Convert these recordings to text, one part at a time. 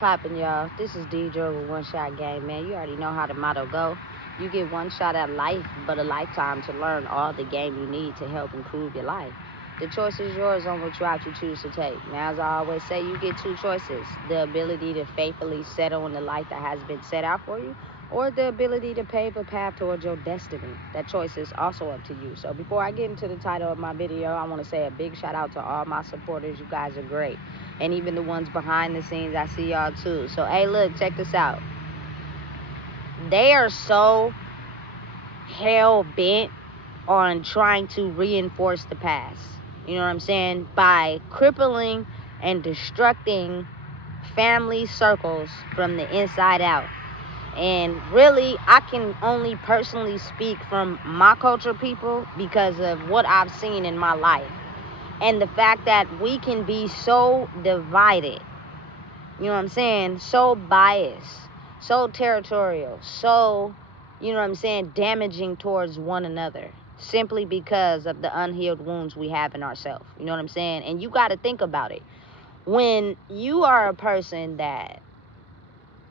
Poppin', y'all. This is DJ with One Shot Game, man. You already know how the motto go. You get one shot at life, but a lifetime to learn all the game you need to help improve your life. The choice is yours on which route you choose to take. Now, as I always say, you get two choices: the ability to faithfully settle in the life that has been set out for you, or the ability to pave a path towards your destiny. That choice is also up to you. So before I get into the title of my video, I want to say a big shout out to all my supporters. You guys are great. And even the ones behind the scenes, I see y'all too. So, hey, look, check this out. They are so hell bent on trying to reinforce the past. You know what I'm saying? By crippling and destructing family circles from the inside out. And really, I can only personally speak from my culture, people, because of what I've seen in my life. And the fact that we can be so divided, you know what I'm saying, so biased, so territorial, so, you know what I'm saying, damaging towards one another, simply because of the unhealed wounds we have in ourselves. You know what I'm saying? And you got to think about it. When you are a person that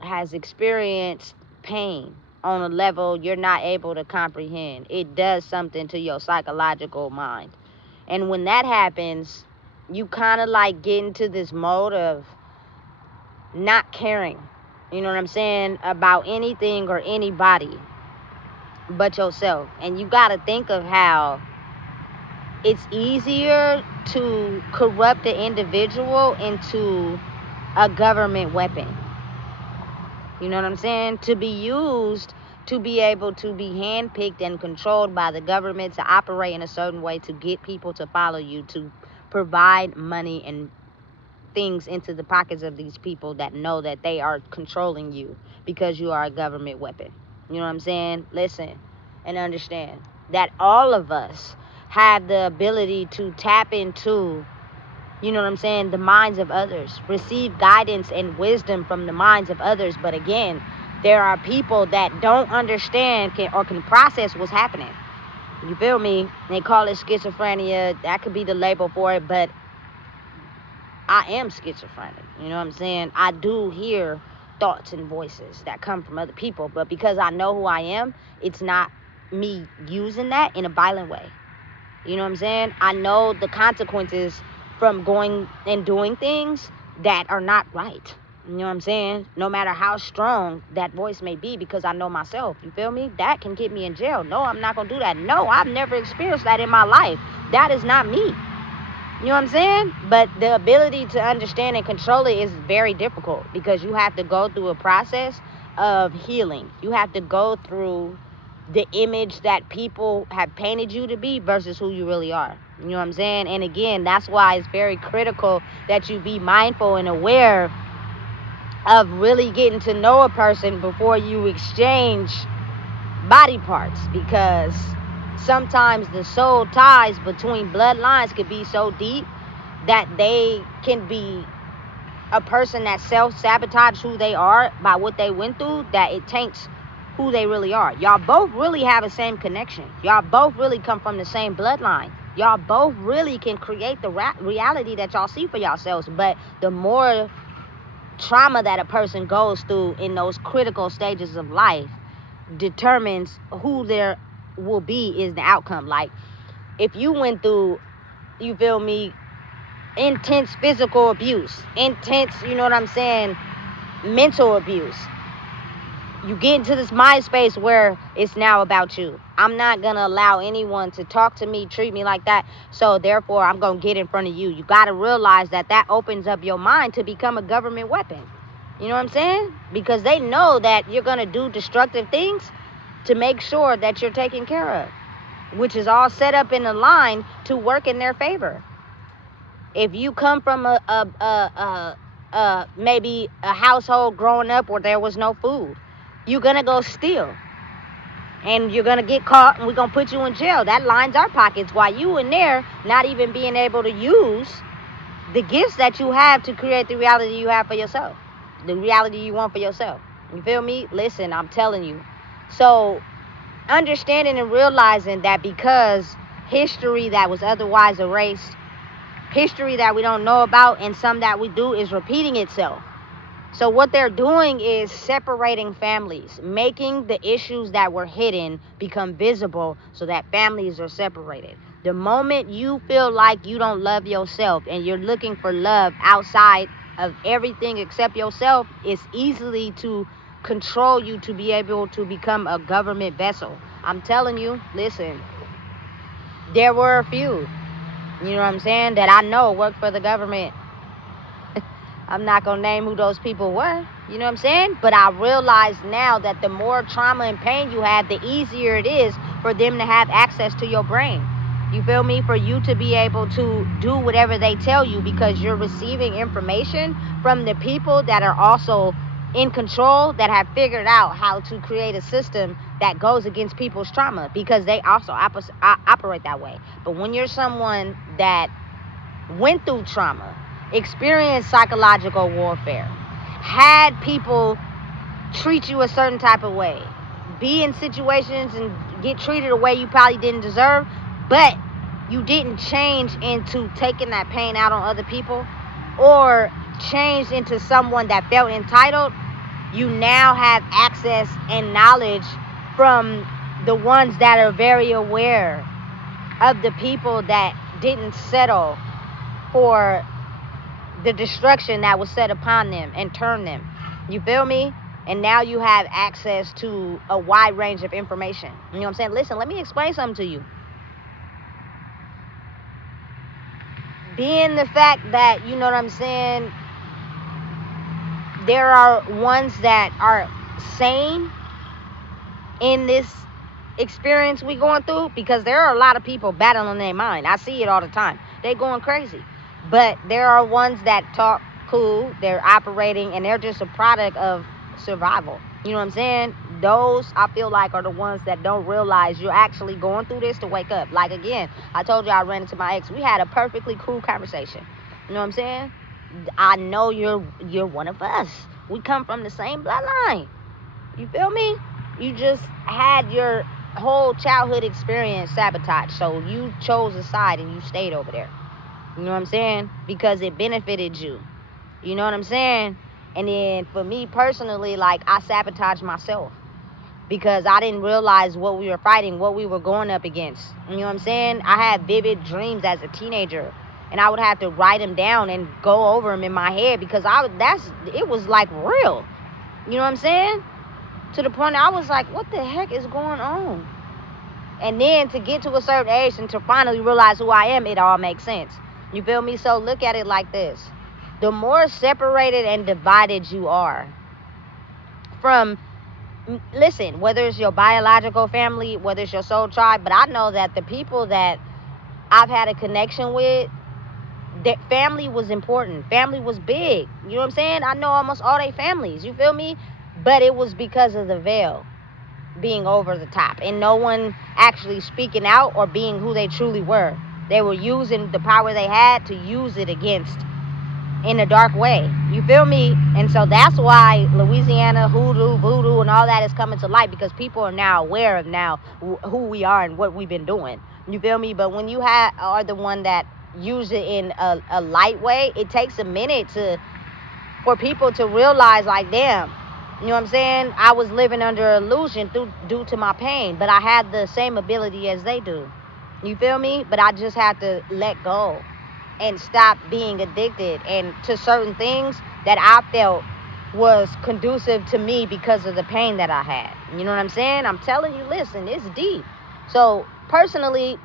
has experienced pain on a level you're not able to comprehend, it does something to your psychological mind. And when that happens, you kind of like get into this mode of not caring, you know what I'm saying, about anything or anybody but yourself. And you got to think of how it's easier to corrupt the individual into a government weapon. You know what I'm saying? To be used to be able to be handpicked and controlled by the government to operate in a certain way to get people to follow you, to provide money and things into the pockets of these people that know that they are controlling you because you are a government weapon. You know what I'm saying? Listen and understand that all of us have the ability to tap into, you know what I'm saying, the minds of others, receive guidance and wisdom from the minds of others. But again, there are people that don't understand or can process what's happening. You feel me? They call it schizophrenia. That could be the label for it, but I am schizophrenic. You know what I'm saying? I do hear thoughts and voices that come from other people, but because I know who I am, it's not me using that in a violent way. You know what I'm saying? I know the consequences from going and doing things that are not right. You know what I'm saying? No matter how strong that voice may be, because I know myself. You feel me? That can get me in jail. No, I'm not going to do that. No, I've never experienced that in my life. That is not me. You know what I'm saying? But the ability to understand and control it is very difficult because you have to go through a process of healing. You have to go through the image that people have painted you to be versus who you really are. You know what I'm saying? And again, that's why it's very critical that you be mindful and aware of really getting to know a person before you exchange body parts, because sometimes the soul ties between bloodlines could be so deep that they can be a person that self-sabotage who they are by what they went through, that it taints who they really are. Y'all both really have the same connection. Y'all both really come from the same bloodline. Y'all both really can create the reality that y'all see for yourselves. But the more trauma that a person goes through in those critical stages of life determines who there will be is the outcome. Like, if you went through, you feel me, intense physical abuse, intense, you know what I'm saying, mental abuse, you get into this mind space where it's now about you. I'm not going to allow anyone to talk to me, treat me like that. So therefore, I'm going to get in front of you. You got to realize that that opens up your mind to become a government weapon. You know what I'm saying? Because they know that you're going to do destructive things to make sure that you're taken care of, which is all set up in a line to work in their favor. If you come from maybe a household growing up where there was no food, you're going to go steal. And you're going to get caught, and we're going to put you in jail. That lines our pockets while you in there not even being able to use the gifts that you have to create the reality you have for yourself. The reality you want for yourself. You feel me? Listen, I'm telling you. So, understanding and realizing that because history that was otherwise erased, history that we don't know about, and some that we do, is repeating itself. So what they're doing is separating families, making the issues that were hidden become visible so that families are separated. The moment you feel like you don't love yourself and you're looking for love outside of everything except yourself, it's easily to control you to be able to become a government vessel. I'm telling you, listen, there were a few, you know what I'm saying, that I know worked for the government. I'm not going to name who those people were, you know what I'm saying? But I realize now that the more trauma and pain you have, the easier it is for them to have access to your brain. You feel me? For you to be able to do whatever they tell you, because you're receiving information from the people that are also in control, that have figured out how to create a system that goes against people's trauma, because they also operate that way. But when you're someone that went through trauma, experienced psychological warfare, had people treat you a certain type of way, be in situations and get treated a way you probably didn't deserve, but you didn't change into taking that pain out on other people, or change into someone that felt entitled, you now have access and knowledge from the ones that are very aware of the people that didn't settle for the destruction that was set upon them and turn them. You feel me? And now you have access to a wide range of information. You know what I'm saying? Listen, let me explain something to you. Being the fact that, you know what I'm saying, there are ones that are sane in this experience we going through, because there are a lot of people battling their mind. I see it all the time. They going crazy. But there are ones that talk cool, they're operating, and they're just a product of survival. You know what I'm saying? Those, I feel like, are the ones that don't realize you're actually going through this to wake up. Like, again, I told you I ran into my ex. We had a perfectly cool conversation. You know what I'm saying? I know you're one of us. We come from the same bloodline. You feel me? You just had your whole childhood experience sabotaged. So you chose a side and you stayed over there. You know what I'm saying? Because it benefited you. You know what I'm saying? And then for me personally, like, I sabotaged myself because I didn't realize what we were fighting, what we were going up against. You know what I'm saying? I had vivid dreams as a teenager, and I would have to write them down and go over them in my head, because it was like real. You know what I'm saying? To the point I was like, what the heck is going on? And then to get to a certain age and to finally realize who I am, it all makes sense. You feel me? So look at it like this. The more separated and divided you are from, listen, whether it's your biological family, whether it's your soul tribe, but I know that the people that I've had a connection with, that family was important. Family was big. You know what I'm saying? I know almost all their families. You feel me? But it was because of the veil being over the top and no one actually speaking out or being who they truly were. They were using the power they had to use it against in a dark way. You feel me? And so that's why Louisiana, hoodoo, voodoo, and all that is coming to light, because people are now aware of now who we are and what we've been doing. You feel me? But when you are the one that use it in a light way, it takes a minute for people to realize, like, damn, you know what I'm saying? I was living under illusion due to my pain, but I had the same ability as they do. You feel me? But I just had to let go and stop being addicted and to certain things that I felt was conducive to me because of the pain that I had. You know what I'm saying? I'm telling you, listen, it's deep. So personally,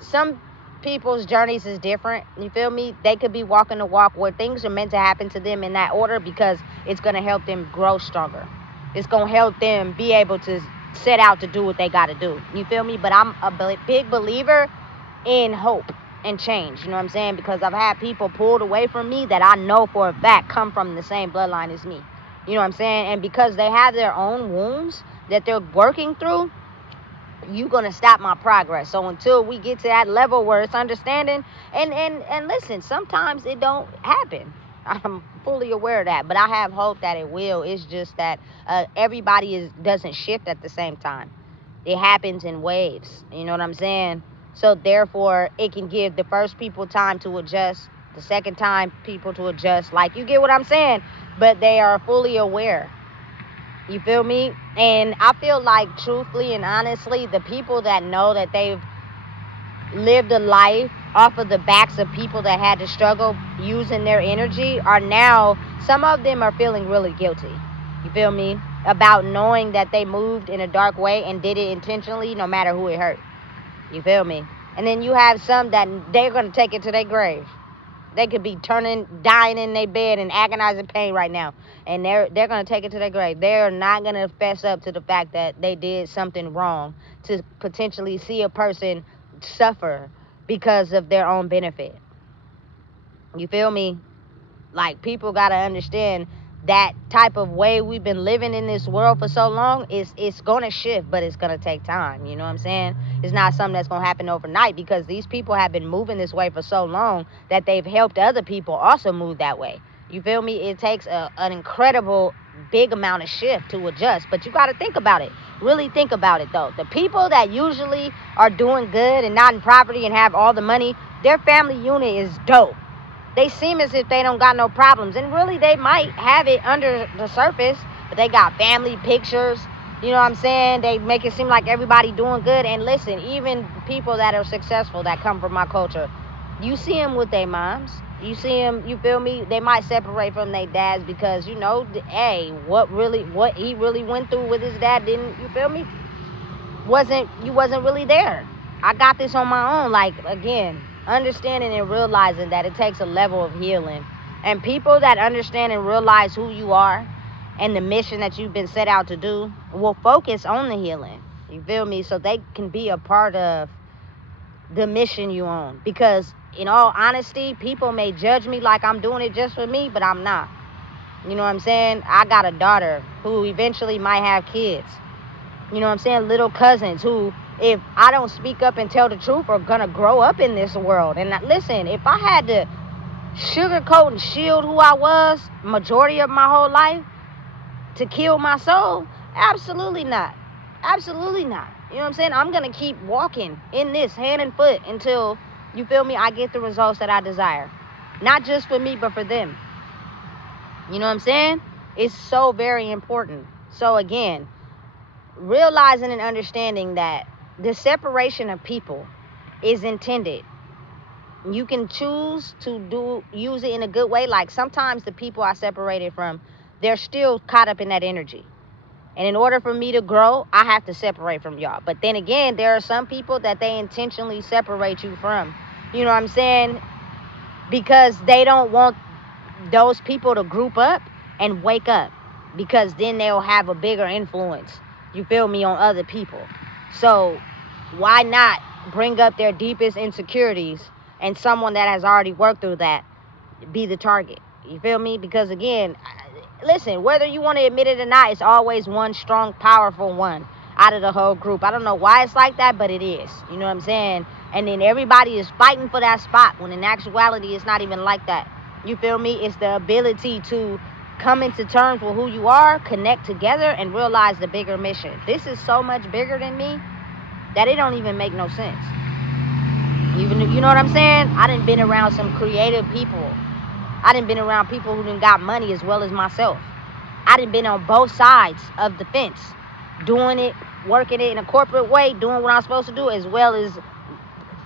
some people's journeys is different. You feel me? They could be walking the walk where things are meant to happen to them in that order, because it's going to help them grow stronger. It's going to help them be able to set out to do what they got to do. You feel me? But I'm a big believer in hope and change. You know what I'm saying? Because I've had people pulled away from me that I know for a fact come from the same bloodline as me. You know what I'm saying? And because they have their own wounds that they're working through, you're going to stop my progress. So until we get to that level where it's understanding, and listen, sometimes it don't happen. I'm fully aware of that, but I have hope that it will. It's just that everybody doesn't shift at the same time. It happens in waves. You know what I'm saying? So therefore, it can give the first people time to adjust, The second time, people to adjust. Like, you get what I'm saying? But they are fully aware. You feel me? And I feel like, truthfully and honestly, the people that know that they've lived a life off of the backs of people that had to struggle using their energy are now, some of them are feeling really guilty. You feel me? About knowing that they moved in a dark way and did it intentionally, no matter who it hurt. You feel me? And then you have some that they're going to take it to their grave. They could be dying in their bed in agonizing pain right now. And they're going to take it to their grave. They're not going to fess up to the fact that they did something wrong to potentially see a person suffer because of their own benefit. You feel me? Like, people got to understand that type of way we've been living in this world for so long, it's going to shift, but it's going to take time. You know what I'm saying? It's not something that's going to happen overnight, because these people have been moving this way for so long that they've helped other people also move that way. You feel me? It takes an incredible big amount of shift to adjust, but you got to think about it. Really think about it, though. The people that usually are doing good and not in poverty and have all the money, their family unit is dope. They seem as if they don't got no problems. And really, they might have it under the surface, but they got family pictures. You know what I'm saying? They make it seem like everybody doing good. And listen, even people that are successful that come from my culture, you see them with their moms. You see them, you feel me? They might separate from their dads because, you know, hey, what he really went through with his dad didn't, you feel me? You wasn't really there. I got this on my own. Like, again, understanding and realizing that it takes a level of healing. And people that understand and realize who you are and the mission that you've been set out to do will focus on the healing. You feel me? So they can be a part of the mission you own. Because in all honesty, people may judge me like I'm doing it just for me, but I'm not. You know what I'm saying? I got a daughter who eventually might have kids. You know what I'm saying? Little cousins who, if I don't speak up and tell the truth, are gonna grow up in this world. And listen, if I had to sugarcoat and shield who I was majority of my whole life to kill my soul, absolutely not. Absolutely not. You know what I'm saying? I'm gonna keep walking in this hand and foot until, you feel me, I get the results that I desire. Not just for me, but for them. You know what I'm saying? It's so very important. So again, realizing and understanding that the separation of people is intended. You can choose to use it in a good way. Like, sometimes the people I separated from, they're still caught up in that energy. And in order for me to grow, I have to separate from y'all. But then again, there are some people that they intentionally separate you from. You know what I'm saying? Because they don't want those people to group up and wake up. Because then they'll have a bigger influence, you feel me, on other people. So why not bring up their deepest insecurities and someone that has already worked through that be the target? You feel me? Because again, listen, whether you want to admit it or not, it's always one strong, powerful one out of the whole group. I don't know why it's like that, but it is. You know what I'm saying? And then everybody is fighting for that spot, when in actuality, it's not even like that. You feel me? It's the ability to come into terms with who you are, connect together, and realize the bigger mission. This is so much bigger than me that it don't even make no sense. Even if, you know what I'm saying? I done been around some creative people. I done been around people who done got money as well as myself. I done been on both sides of the fence, doing it, working it in a corporate way, doing what I'm supposed to do, as well as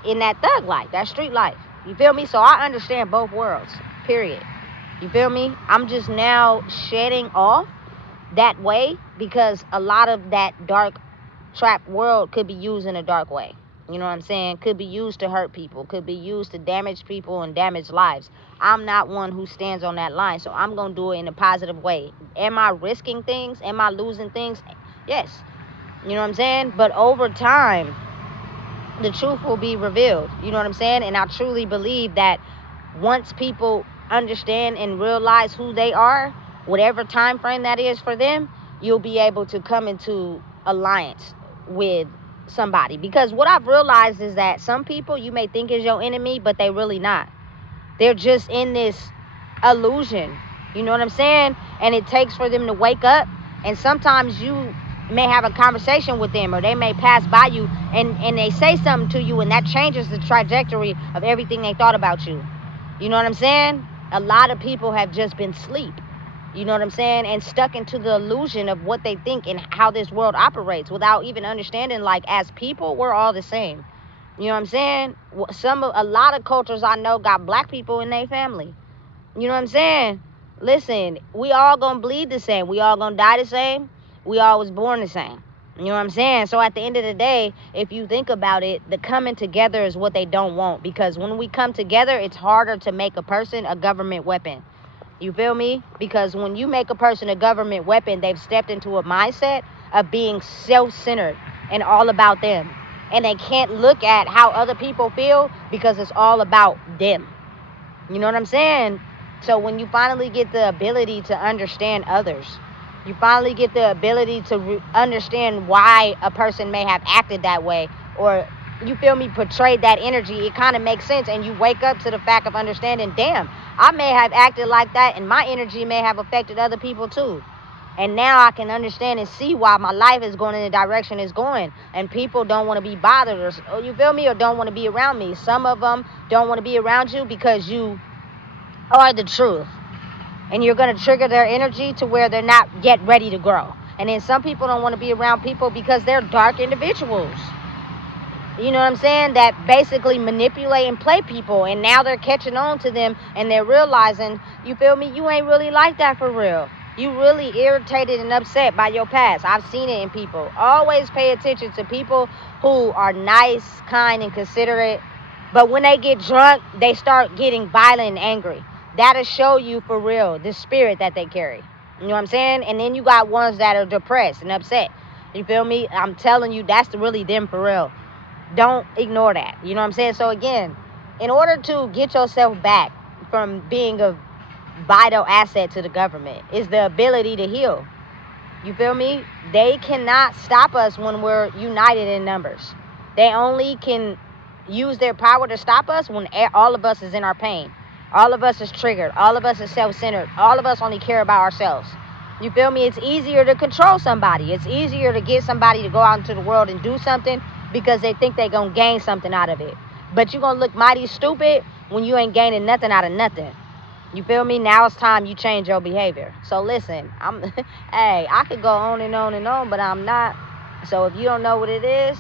in that thug life, that street life. You feel me? So I understand both worlds, period. You feel me? I'm just now shedding off that way, because a lot of that dark trap world could be used in a dark way. You know what I'm saying? Could be used to hurt people, could be used to damage people and damage lives. I'm not one who stands on that line, so I'm going to do it in a positive way. Am I risking things? Am I losing things? Yes. You know what I'm saying? But over time, the truth will be revealed. You know what I'm saying? And I truly believe that once people understand and realize who they are, whatever time frame that is for them, you'll be able to come into alliance with somebody. Because what I've realized is that some people you may think is your enemy, but they really not. They're just in this illusion. You know what I'm saying? And it takes for them to wake up. And sometimes you may have a conversation with them, or they may pass by you and they say something to you, and that changes the trajectory of everything they thought about you. You know what I'm saying? A lot of people have just been asleep. You know what I'm saying? And stuck into the illusion of what they think and how this world operates without even understanding, like, as people, we're all the same. You know what I'm saying? A lot of cultures I know got black people in their family. You know what I'm saying? Listen, we all gonna bleed the same. We all gonna die the same. We all was born the same. You know what I'm saying? So at the end of the day, if you think about it, the coming together is what they don't want. Because when we come together, it's harder to make a person a government weapon. You feel me? Because when you make a person a government weapon, they've stepped into a mindset of being self-centered and all about them. And they can't look at how other people feel because it's all about them. You know what I'm saying? So when you finally get the ability to understand others, you finally get the ability to understand why a person may have acted that way, or, you feel me, portrayed that energy, it kind of makes sense. And you wake up to the fact of understanding, damn, I may have acted like that and my energy may have affected other people too. And now I can understand and see why my life is going in the direction it's going. And people don't want to be bothered, or, you feel me, or don't want to be around me. Some of them don't want to be around you because you are the truth. And you're going to trigger their energy to where they're not yet ready to grow. And then some people don't want to be around people because they're dark individuals. You know what I'm saying? That basically manipulate and play people. And now they're catching on to them and they're realizing, you feel me, you ain't really like that for real. You really irritated and upset by your past. I've seen it in people. Always pay attention to people who are nice, kind, and considerate. But when they get drunk, they start getting violent and angry. That'll show you for real the spirit that they carry. You know what I'm saying? And then you got ones that are depressed and upset. You feel me? I'm telling you, that's really them for real. Don't ignore that. You know what I'm saying? So again, in order to get yourself back from being a vital asset to the government is the ability to heal. You feel me? They cannot stop us when we're united in numbers. They only can use their power to stop us when all of us is in our pain. All of us is triggered. All of us is self-centered. All of us only care about ourselves. You feel me? It's easier to control somebody. It's easier to get somebody to go out into the world and do something because they think they're going to gain something out of it. But you're going to look mighty stupid when you ain't gaining nothing out of nothing. You feel me? Now it's time you change your behavior. So listen, hey, I could go on and on and on, but I'm not. So if you don't know what it is,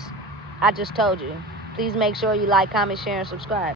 I just told you. Please make sure you like, comment, share, and subscribe.